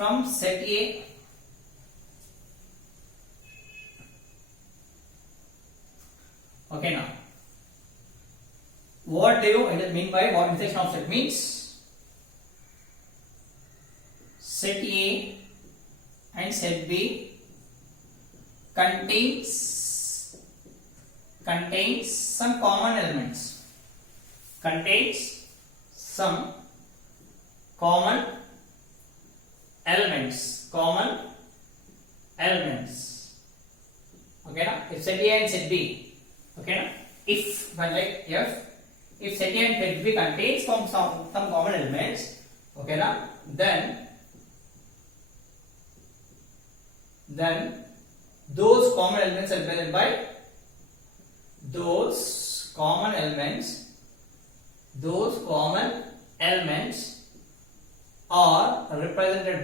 from set A. Okay, now what do you mean by what intersection of set means? Set A and set B contains some common elements. Contains some common elements. Okay, now if set A and set B. Okay, now if set A and set B contains some common elements. Okay, now then those common elements are represented by those common elements are represented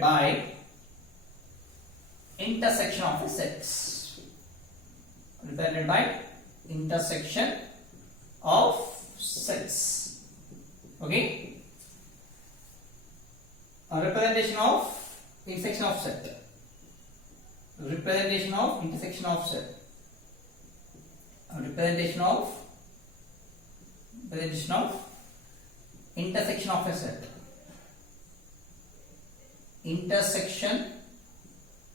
by intersection of the sets. Represented by intersection of sets. Okay, a representation of intersection of set. Representation of intersection of set. Representation of intersection of a set. Intersection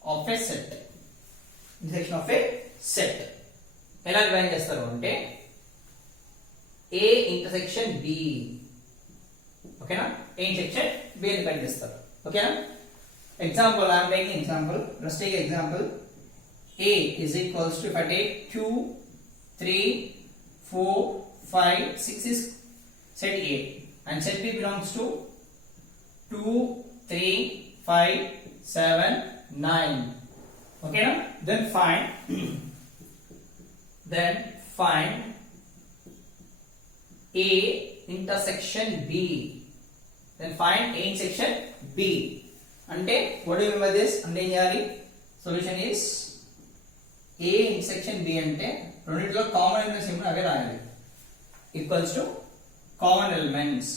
of a set. Intersection of a set. ఎలా డిఫైన్ చేస్తారు అంటే A intersection B. ఓకేనా? A intersection B అని డిఫైన్ చేస్తారు. ఓకేనా? Example, I am taking example. Let's take example. A is equals to, if I take 2, 3, 4, 5, 6 is set A and set B belongs to 2, 3, 5, 7, 9. Okay, now? Then find A intersection B. Then find A intersection B. అంటే what do you mean by this? అంటే ఏం చేయాలి? Solution is A intersection B అంటే రెండిట్లో common elements ఏమో అవే రాయాలి. Equals to common elements.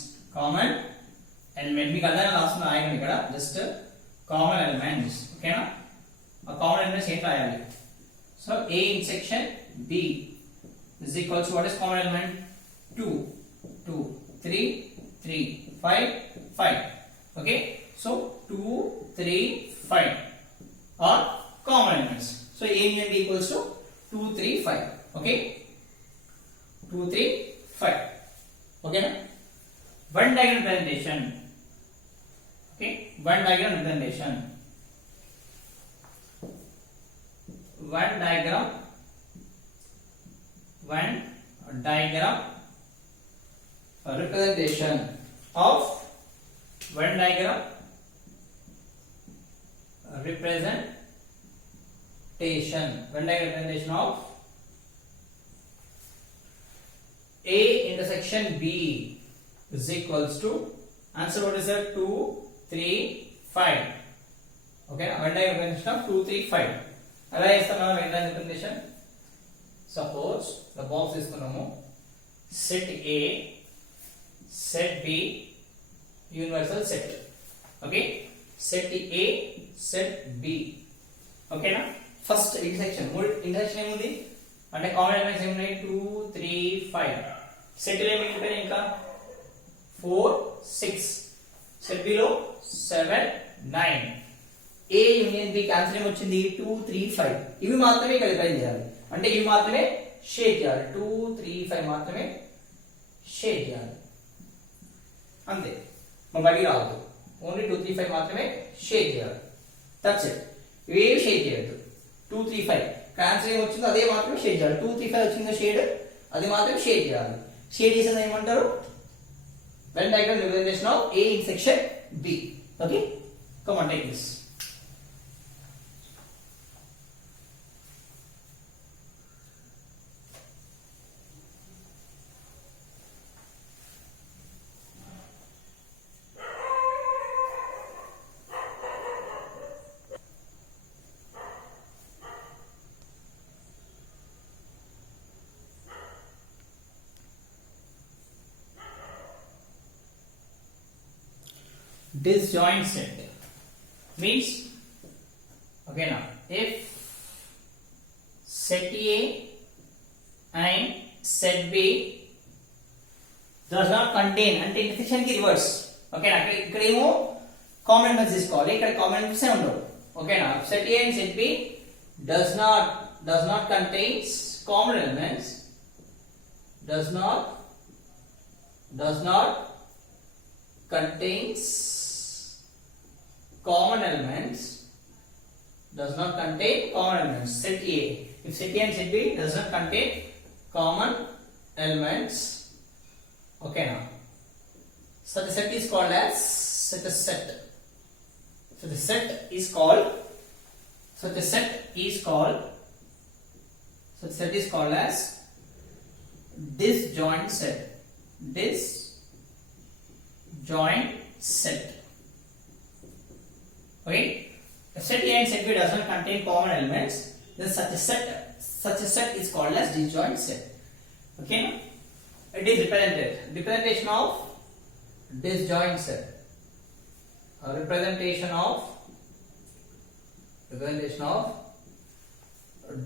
మీకు అర్థం రాస్తున్నా రాయండి ఇక్కడ జస్ట్ కామన్ ఎలిమెంట్స్. ఓకేనా? ఆ కామన్ ఎలిమెంట్స్ ఏంటి రాయాలి? So A intersection B is equals to what is common element? 2, 3, 5, 5. Okay, so 2, 3, 5 are common elements. So A and B equals to 2, 3, 5. Okay, 2, 3, 5. Okay, now Venn diagram representation. Okay, Venn diagram representation. Venn diagram representation of Venn diagram representation of A intersection B is equals to, answer what is that? 2, 3, 5. Okay, Venn diagram representation of 2, 3, 5. ఎలా చేస్తామా Venn diagram representation? Suppose the box తీసుకున్నాము, set A, set B, universal set. Okay, set A, set B. Okay na? First intersection, intersection ఏముంది అంటే common elements ఏమున్నాయి? 2, 3, 5. సెట్ లో ఏమి ఉంటాయి? ఇంకా 4, 6. సెట్ B లో 7, 9. A యూనియన్ B క్యాన్సిల్ ఏమొచ్చింది? 2, 3, 5. ఇవి మాత్రమే ఇక్కడ డిఫైన్ చేయాలి. అంటే ఇవి మాత్రమే షేర్ చేయాలి. 2, 3, 5 మాత్రమే షేర్ చేయాలి. అంతే, మా బడి రావద్దు. ఓన్లీ 2, 3, 5 మాత్రమే షేర్ చేయాలి. That's it. ఇవేవి షేర్ చేయొద్దు. 2, 3, 5 క్యాన్సిల్ ఏం వచ్చిందో అదే మాత్రమే షేర్ చేయాలి. 2, 3, 5 వచ్చిందో షేడ్ అది మాత్రమే షేర్ చేయాలి. షేర్ చేసేది ఏమంటారు? Venn diagram representation of A intersection B. Okay, come on, take this. disjoint set means, okay, now if set A and set B does not contain అంటే ఇంటర్సెక్షన్ కి రివర్స్, ఓకేనా. ఇక్కడేమో కామన్ ఎలిమెంట్స్ తీసుకోవాలి, ఇక్కడ కామన్ ఎలిమెంట్స్ ఉండవు, ఓకేనా. Set A and set B does not contains common elements, does not contains common elements, does not contain common elements. Set A, if set A and set B does not contain common elements, okay, now such a set is called as such a set. So the set is called as disjoint set. Disjoint set. Okay. If set A and set B does not contain common elements, then such a set is called as disjoint set. Okay. It is representation of disjoint set. Representation of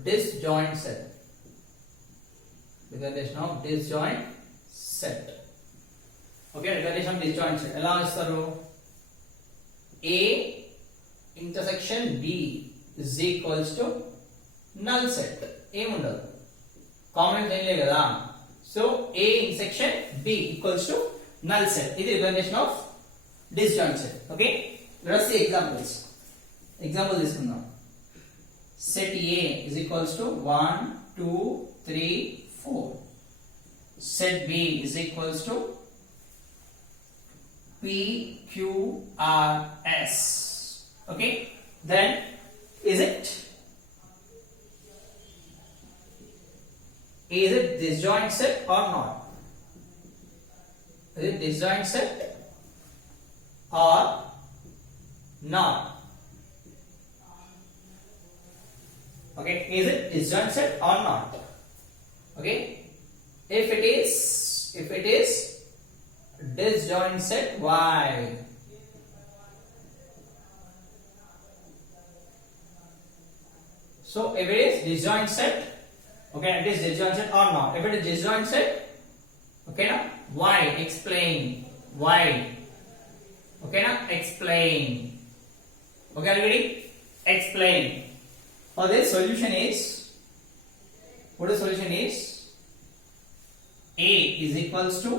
disjoint set. Representation of disjoint set. Okay, representation of disjoint set. ఎలా ఇస్తారు? A intersection B is equals to null set. ఏముండదు, కామన్ ఏం లేదు కదా. So A intersection B equals to null set. ఇది representation of disjoint set. Okay, let us see examples. Example తీసుకుందాం. Set A is equals to 1 2 3 4. Set B is equals to P Q R S. Okay, then is it disjoint set or not? Is it disjoint set or not? Okay, is it disjoint set or not? Okay, if it is disjoint set, why? So if it is disjoint set, okay, it is disjoint set or not? If it is disjoint set, okay, now why? Explain why. Okay, now explain. Okay, are you ready? Explain. For this solution is, what the solution is? A is equals to,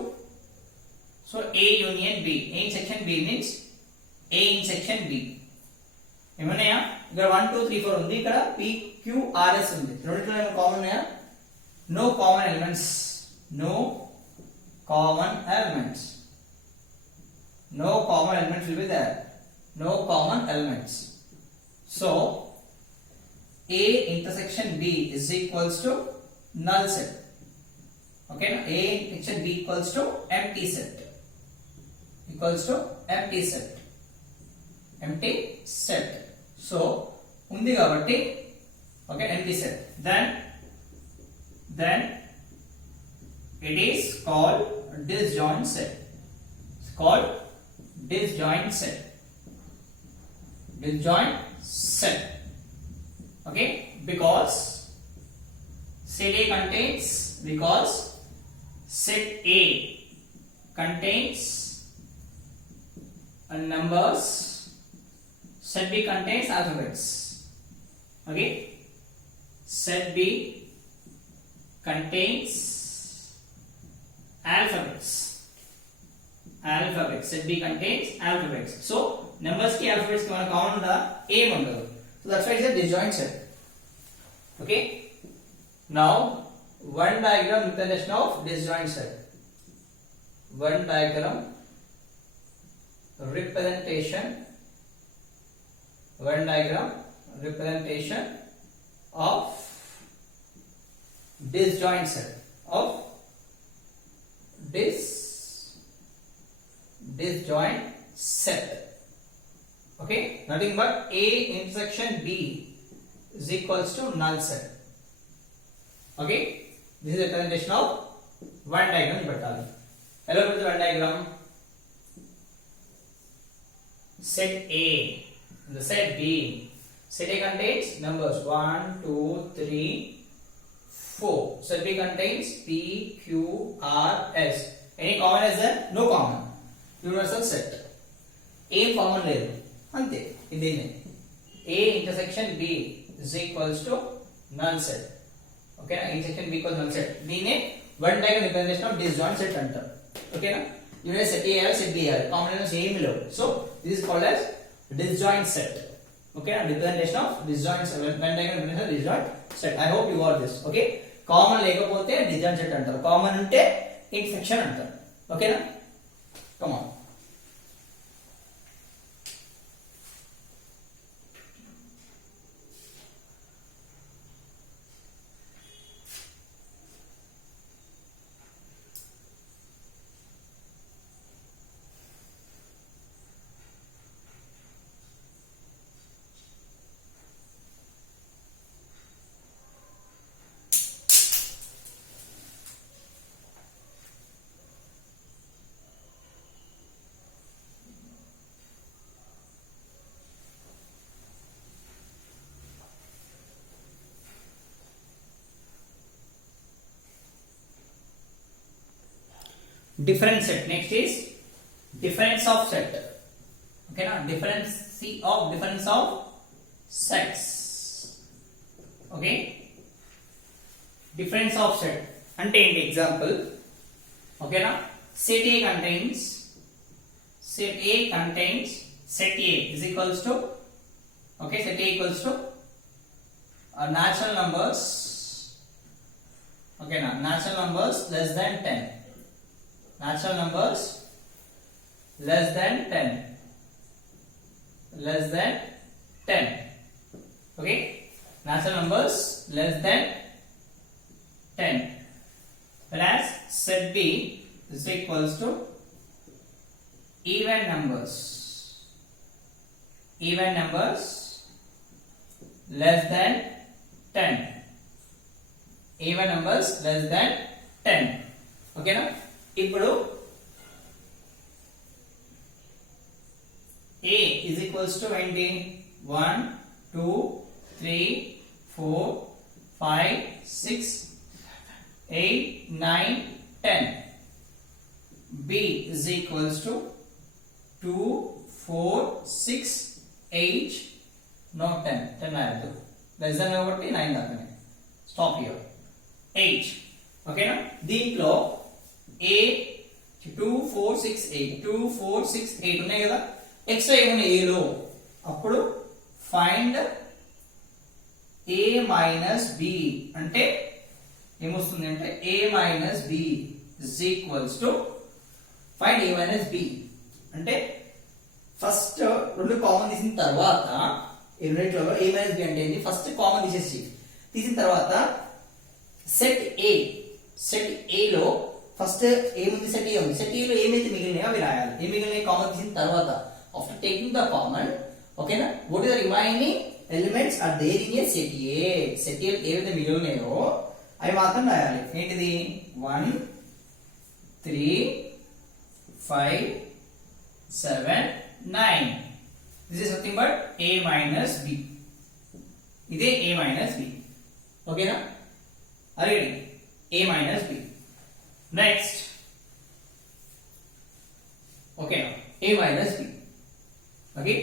so A union B. A in section B means A in section B. ఏమన్నాయా? ఇక్కడ 1 2 3 4 ఉంది, ఇక్కడ P Q R S ఉంది. రెండిట్లో ఏమైనా కామన్ ఉన్నాయా? No common elements. No common elements. No common elements will be there. No common elements. So A intersection B is equals to null set. Okay, now A intersection B equals to empty set. Empty set. So undi kabatti, okay, empty set. Then it is called disjoint set. It's called disjoint set. Okay, because set A contains numbers, set B contains alphabets. Okay, set B contains alphabets. Set B contains alphabets. So numbers ki alphabets ki mana common unda A undadu. So that's why it's a disjoint set. Okay, now one diagram representation of disjoint set. One diagram representation of disjoint set. Disjoint set. Okay, nothing but A intersection B is equals to null set. Okay, this is a representation of one diagram. Hello with one diagram. set A, the set B. Set A contains numbers 1, 2, 3, 4. Set B contains P, Q, R, S. Any common is there? No common. Universal set. A common లేదు అంతే ఇదేనే. A intersection B is equals to null set. Okay na, intersection B equals null set. దీనే Venn diagram representation of disjoint set అంటారు. Okay నా, unit set A set B common elements ఏమీ లేవు. So this is called as disjoint set. Okay, representation of disjoint set. Venn diagram representation of disjoint set. I hope you got this. Okay, common లేకపోతే disjoint set అంటారు, కామన్ ఉంటే intersection అంటారు. ఓకేనా, come on. Difference set. Next is difference of set. Okay na, difference of sets. Okay, difference of set అంటే ఏంటి example. Okay na, set A contains set A is equals to, okay, set A equals to natural numbers. Okay na, natural numbers less than 10. Natural numbers less than 10. Okay, natural numbers less than 10. Whereas set B is equals to even numbers less than 10. Even numbers less than 10. Okay na, ఇప్పుడు A is equals to ఏంటి 1 2 3 4 5 6 8 9 10. B is equals to 2 4 6 8 no 10 రాయద్దు, less than కాబట్టి 9 దాకానే stop here 8. ఓకేనా, దీంట్లో A 2 4 6 8 2 4 6 8 ఉన్నాయి కదా, ఎక్స్ట్రా ఏమున్నాయి A లో, అప్పుడు ఫైండ్ A మైనస్ B అంటే ఏమొస్తుంది అంటే A minus B is equals to find A minus B అంటే ఫస్ట్ రెండు కామన్ తీసిన తర్వాత ఈ రెండిట్లో A మైనస్ B అంటే ఏంటి, ఫస్ట్ కామన్ తీసిన తర్వాత సెట్ A లో ఫస్ట్ ఏముంది, సెట్ ఏ ఉంది, సెట్ ఏలో ఏమైతే మిగిలినాయో అవి రాయాలి. ఏ మిగిలినాయి కామన్ తీసిన తర్వాత ఆఫ్టర్ టేకింగ్ ద కామన్. ఓకేనా, what is the remaining elements are there in a set A. Set A ఏవైతే మిగిలినాయో అవి మాత్రం రాయాలి. ఏంటిది 1 3 5 7 9. This is nothing but A minus B. ఇదే A మైనస్ B. ఓకేనా, అరేడి A minus B. Next, okay, now A minus B. Okay,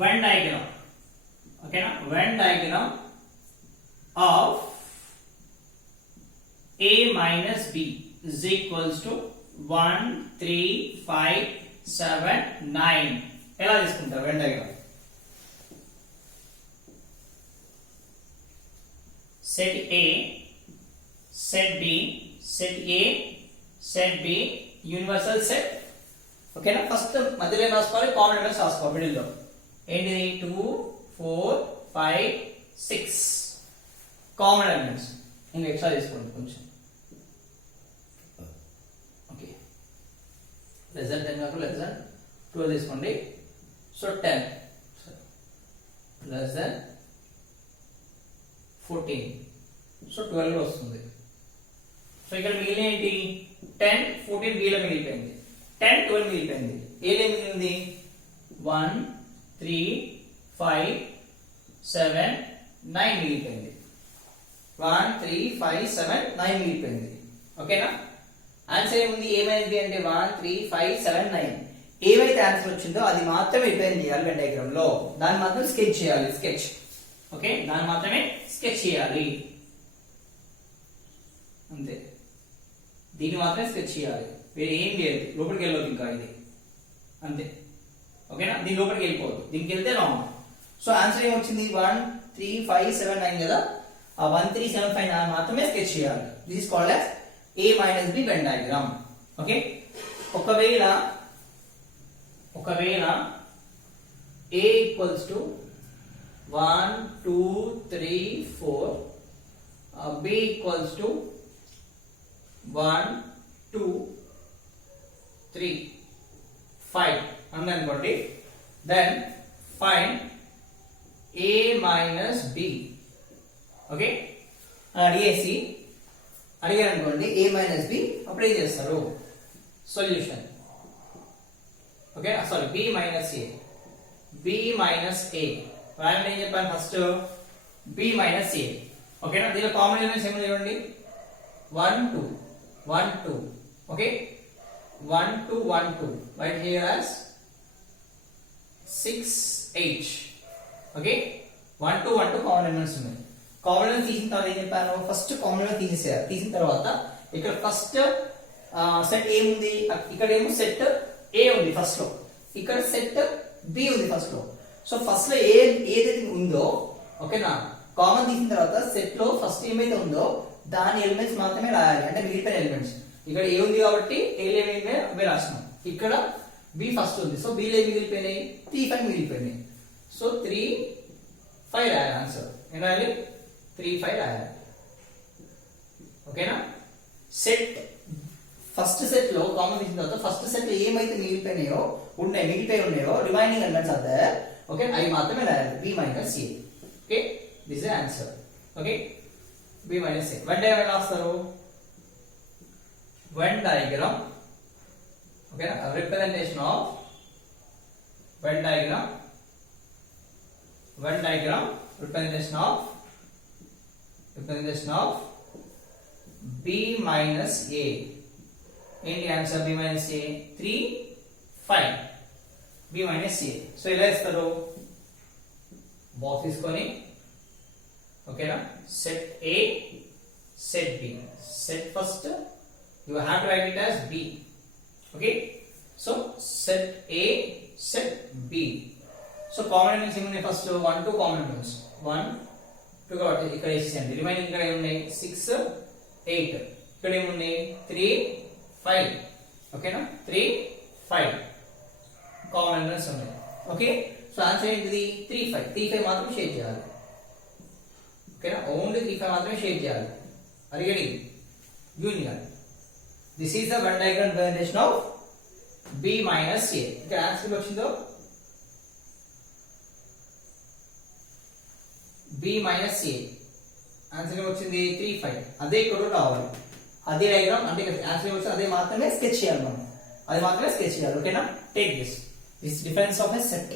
Venn diagram. Okay, now Venn diagram of A minus B is equals to 1 3 5 7 9. ఎలా తీసుకుంటారు Venn diagram? Set A, set B, set A, set B, universal set. ఓకేనా, ఫస్ట్ మధ్యలో రాసుకోవాలి, common elements రాసుకోవాలి మిడిల్ లో. ఏంటిది 2 4 5 6 common elements. ఇంకా ఎక్స్ట్రా తీసుకోండి కొంచెం. ఓకే, లెస్ దెన్ 10 కాకుండా లెస్ దెన్ 12 తీసుకోండి. సో 10 లెస్ దెన్ 14, సో 12 వస్తుంది. సో ఇక్కడ మిగిలిన ఏంటి 10 14 B లో మిగిలిపోయింది, 10 12 మిగిలిపోయింది. ఏలో మిగిలింది 1 3 5 7 9 మిగిలిపోయింది. 1 3 5 7 9 మిగిలిపోయింది. ఓకేనా? ఆన్సర్ ఏముంది? a మైనస్ b అంటే 1 3 5 7 9. ఏవైతే ఆన్సర్ వచ్చిందో అది మాత్రమే రిప్రజెంట్ చేయాలి వెన్ డయాగ్రామ్ లో. దాన్ని మాత్రం స్కెచ్ చేయాలి. స్కెచ్. ఓకే, దాన్ని మాత్రమే స్కెచ్ చేయాలి. అంతే, దీన్ని మాత్రమే స్కెచ్ చేయాలి. వేరే ఏం లేదు. లోపలికి వెళ్ళొద్దు ఇంకా ఇది. అంతే. ఓకేనా? దీని లోపలికి వెళ్ళిపోవద్దు. దీనికి వెళ్తే రాంగ్. సో ఆన్సర్ ఏమొచ్చింది? 1 3 5 7 9 కదా. ఆ 1 3 7 5 9 మాత్రమే స్కెచ్ చేయాలి. This is called as a minus b venn diagram. Okay, ఒకవేళ a equals to 1 2 3 4 b equals to 1 2 3 5 అనుకోండి. Then find a minus b. Okay, అడిగారు అనుకోండి a మైనస్ b, అప్పుడు ఏం చేస్తారు? Solution. Okay, sorry, b minus a. Value ఏం చెప్పాను first? b minus a. ఓకేనా? దీనిలో కామన్ ఎలిమెంట్స్ ఏమో చూడండి. 1 2 1 2. Okay, 1 2 1 2. Right here as 6 8. Okay, 1 2 1 2 common elements ఉన్నాయి. కామన్ ఎలిమెంట్స్ తీసిన తర్వాత ఏం చెప్పాను? ఫస్ట్ కామన్ ఎలిమెంట్ తీసేయాలి. తీసిన తర్వాత ఇక్కడ ఫస్ట్ సెట్ ఏముంది? ఇక్కడ ఏమో సెట్ ఏ ఉంది ఫస్ట్ లో, ఇక్కడ సెట్ బి ఉంది ఫస్ట్ లో. సో ఫస్ట్ లో ఏదైతే ఉందో, ఓకేనా, కామన్ తీసిన తర్వాత సెట్ లో ఫస్ట్ ఏమైతే ఉందో దాని ఎలిమెంట్స్ మాత్రమే రాయాలి. అంటే మిగిలిపోయిన ఎలిమెంట్స్. ఇక్కడ ఏ ఉంది కాబట్టి ఏ ఏమైనా అవి రాసినాం. ఇక్కడ బి ఫస్ట్ ఉంది. సో బి ఏమి మిగిలిపోయినాయి? 3 5 మిగిలిపోయినాయి. సో 3 5 రాయాలి. ఆన్సర్ ఏం రాయాలి? 3 5 రాయాలి. ఓకేనా? సెట్ ఫస్ట్ సెట్ లో కామన్ తీసిన తర్వాత ఫస్ట్ సెట్ లో ఏమైతే మిగిలిపోయి ఉన్నాయో remaining elements are there. Okay, అవి మాత్రమే రాయాలి. b minus a. Okay, this is answer. Okay, b minus a. Venn diagram రాస్తారు. వెన్ డయాగ్రామ్, ఓకేనా, representation of venn diagram representation of b minus a. ఏంటి answer? b minus a 3 5. b minus a. So ఇలా ఇస్తారు. Box తీసుకొని, ఓకేనా, set a set b. Set first you have to write it as b. Okay, so set a set b. So common elements ఏమున్నాయి? ఫస్ట్ 1 2 common elements 1 2 కాబట్టి ఇక్కడ వేసేయండి. రిమైనింగ్ ఇక్కడ ఏమున్నాయి? 6 8. ఇక్కడ ఏమున్నాయి? 3 5. ఓకేనా, 3 5 కామన్ ఎలిమెంట్స్ ఉన్నాయి. ఓకే, సో ఆన్సర్ ఏంటిది? 3 5. 3 5 మాత్రం షేర్ చేయాలి. ఓకేనా, ఓన్లీ 3 5 మాత్రమే షేర్ చేయాలి. అడిగడి union. This is the Venn diagram representation of b minus a. ఇక్కడ ఆన్సర్ వచ్చిందో b మైనస్ a. ఆన్సర్ వచ్చింది 3 5. అదే ఇక్కడ రావాలి. అదే డయాగ్రామ్ అంటే ఆన్సర్ వచ్చింది అదే మాత్రమే స్కెచ్ చేయాలి మనం. అది మాత్రమే స్కెచ్ చేయాలి. ఓకేనా? Take this difference of a set.